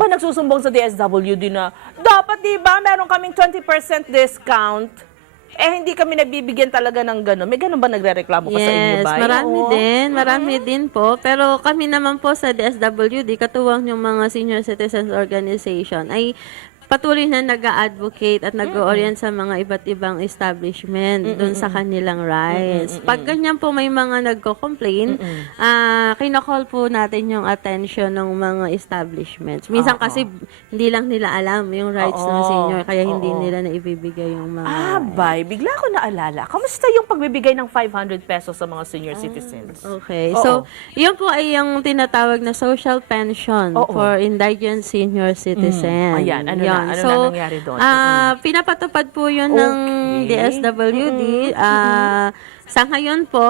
ba nagsusumbong sa DSWD na, dapat di ba meron kaming 20% discount? Hindi kami nabibigyan talaga ng gano'n. May gano'n ba nagre-reklamo ka sa inyo ba? Marami din po. Pero kami naman po sa DSWD, katuwang yung mga senior citizens organization, ay patuloy na nag-a-advocate at nag-orient sa mga iba't ibang establishment dun sa kanilang rights. Pag ganyan po may mga nagko-complain, kinocall po natin yung attention ng mga establishments. Minsan kasi hindi lang nila alam yung rights ng senior, kaya hindi nila na ibibigay yung mga Bay, bigla ko naalala. Kamusta yung pagbibigay ng 500 pesos sa mga senior citizens? Okay. So, yun po ay yung tinatawag na social pension for indigent senior citizen. Ayan, ano nangyari doon? Pinapatupad po yun ng DSWD. Sa ngayon po,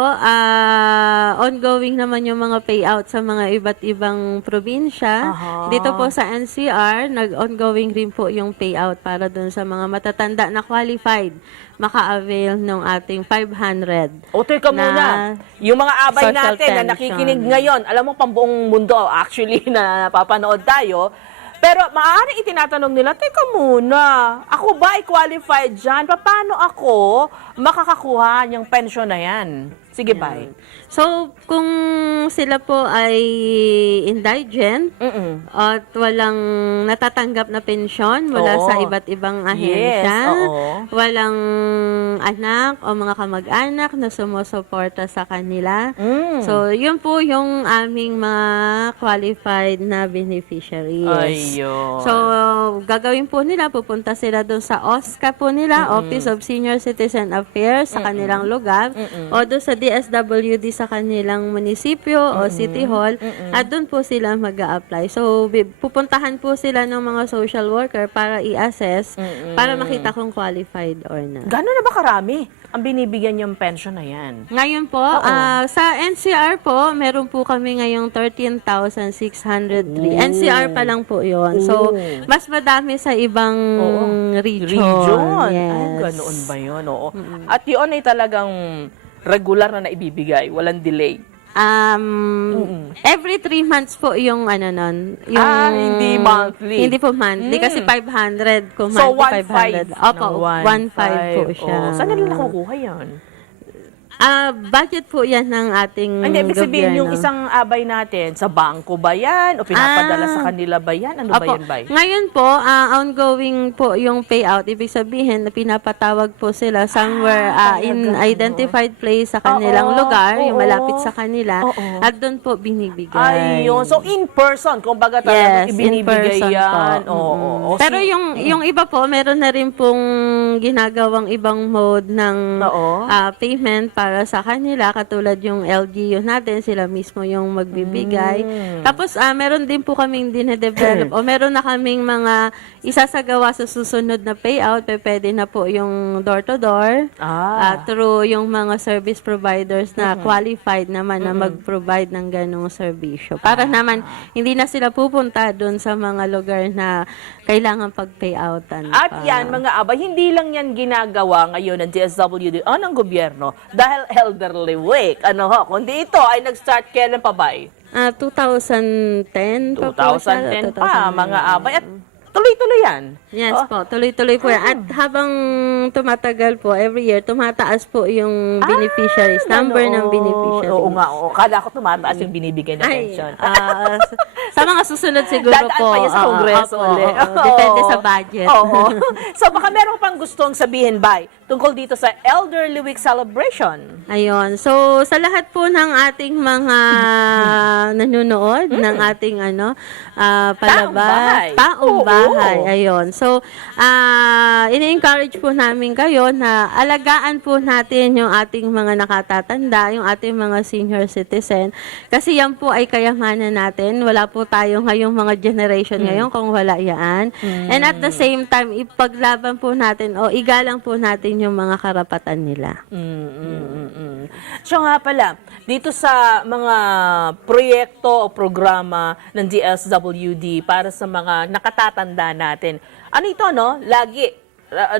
ongoing naman yung mga payout sa mga iba't ibang probinsya. Dito po sa NCR, nag-ongoing rin po yung payout para dun sa mga matatanda na qualified maka-avail ng ating 500. O, teka muna. Yung mga abay social natin na pension. nakikinig ngayon, alam mo, pambuong mundo actually na napapanood tayo, pero maaaring itinatanong nila, teka muna, ako ba ay qualified dyan? Paano ako makakakuha ng pension na yan? Sige, bye. So, kung sila po ay indigent at walang natatanggap na pensyon mula sa iba't ibang ahensya, walang anak o mga kamag-anak na sumusuporta sa kanila. So, yun po yung aming mga qualified na beneficiaries. Ayun. So, gagawin po nila, pupunta sila doon sa OSCA po nila, Office of Senior Citizen Affairs sa kanilang lugar, o doon sa DSWD sa kanilang munisipyo o city hall, at doon po sila mag-a-apply. So, pupuntahan po sila ng mga social worker para i-assess, para makita kung qualified or not. Gano'n na ba karami ang binibigyan niyong pension na yan? Ngayon po, sa NCR po, meron po kami ngayong 13,603. NCR pa lang po yon. So, mas madami sa ibang region. Ay, Yes. ganoon ba yun? Oo. At yun ay talagang regular na naibibigay, walang delay. Every 3 months po yung ano nun. Yung, hindi monthly. Hindi po monthly. Kasi 500 kung So, monthly 1.5. 500. Opo, 1.5 po siya. Saan nila nakukuha yan? Budget po yan ng ating Hindi, ibig sabihin yung gobyerno. isang abay natin, sa bangko ba yan? O pinapadala sa kanila ba yan? Ano ba Opo. yan, bay? Ngayon po, ongoing po yung payout. Ibig sabihin na pinapatawag po sila somewhere in identified place sa kanilang lugar, yung malapit sa kanila, at doon po binibigay. Ayun. So, in person, kung baga talagang Yes, ibinibigay in person yan. po. Pero yung iba po, meron na rin pong ginagawang ibang mode ng payment para sa kanila, katulad yung LGU natin, sila mismo yung magbibigay. Tapos, meron din po kaming dinedevelop, o meron na kaming mga isasagawa sa susunod na payout, pwede na po yung door-to-door, through yung mga service providers na qualified naman na mag-provide ng ganong serbisyo. Para naman, hindi na sila pupunta doon sa mga lugar na kailangan pag-payoutan. At yan, mga abay, hindi lang yan ginagawa ngayon ng DSWD o ng gobyerno dahil elderly week. Kundi ito ay nag-start kailan pa ba? 2010 pa po siya. 2010 pa, mga abay. At tuloy-tuloy yan. Yes po, tuloy-tuloy po yan. At habang tumatagal po, every year, tumataas po yung beneficiaries, number ng beneficiaries. Oo nga, kala ko tumataas yung binibigay na pension. Sa mga susunod siguro Dadaan po. pa yan sa Kongreso ulit. Depende sa budget. Oo. So baka meron pang gustong sabihin, Bay, tungkol dito sa Elderly Week celebration. Ayun. So, sa lahat po ng ating mga nanonood, ng ating palabas, taong bahay. Ayun. So, ini-encourage po namin kayo na alagaan po natin yung ating mga nakatatanda, yung ating mga senior citizen. Kasi yan po ay kayamanan natin. Wala po tayo ngayong mga generation ngayon kung wala yan. And at the same time, ipaglaban po natin o igalang po natin yung mga karapatan nila. So nga pala, dito sa mga proyekto o programa ng DSWD para sa mga nakatatanda natin, ano ito, no? Lagi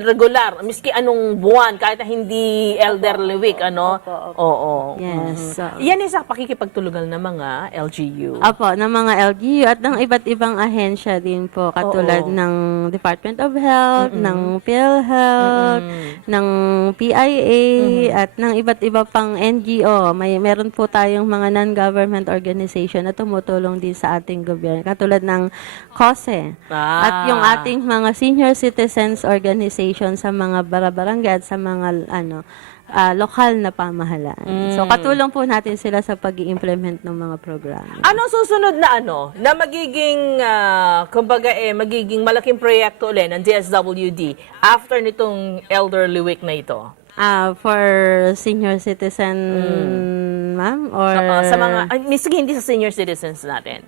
regular, miski anong buwan, kahit na hindi elderly week, ano? Oo. Yes. So, Yan isa pakikipagtulugan ng mga LGU. Apo, ng mga LGU at ng iba't ibang ahensya din po, katulad ng Department of Health, ng PhilHealth, ng PIA, at ng iba't iba pang NGO. Meron po tayong mga non-government organization na tumutulong din sa ating gobyerno, katulad ng COSE. At yung ating mga senior citizens organization sa mga barangay at sa mga lokal na pamahalaan. So, katulong po natin sila sa pag-i-implement ng mga programa. Anong susunod na na magiging, kumbaga magiging malaking proyekto ulit ng DSWD after nitong Elderly Week na ito? For senior citizen, ma'am? Or Sa mga, sige, hindi sa senior citizens natin.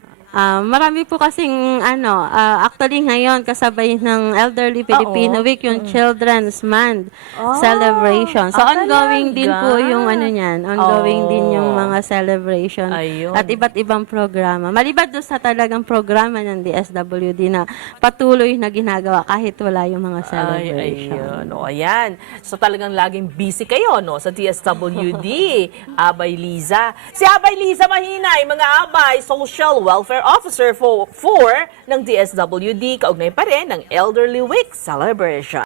marami po kasing actually ngayon kasabay ng Elderly Filipino Week yung Children's Month celebration. So ongoing din po yung niyan, ongoing din yung mga celebration at iba't ibang programa. Maliban doon sa talagang programa ng DSWD na patuloy na ginagawa kahit wala yung mga celebration. Ayan. So talagang laging busy kayo sa DSWD. Abay Liza. Si Abay Liza Mahinay, mga Abay, Social Welfare Officer 4 ng DSWD, kaugnay pa rin ng Elderly Week Celebration.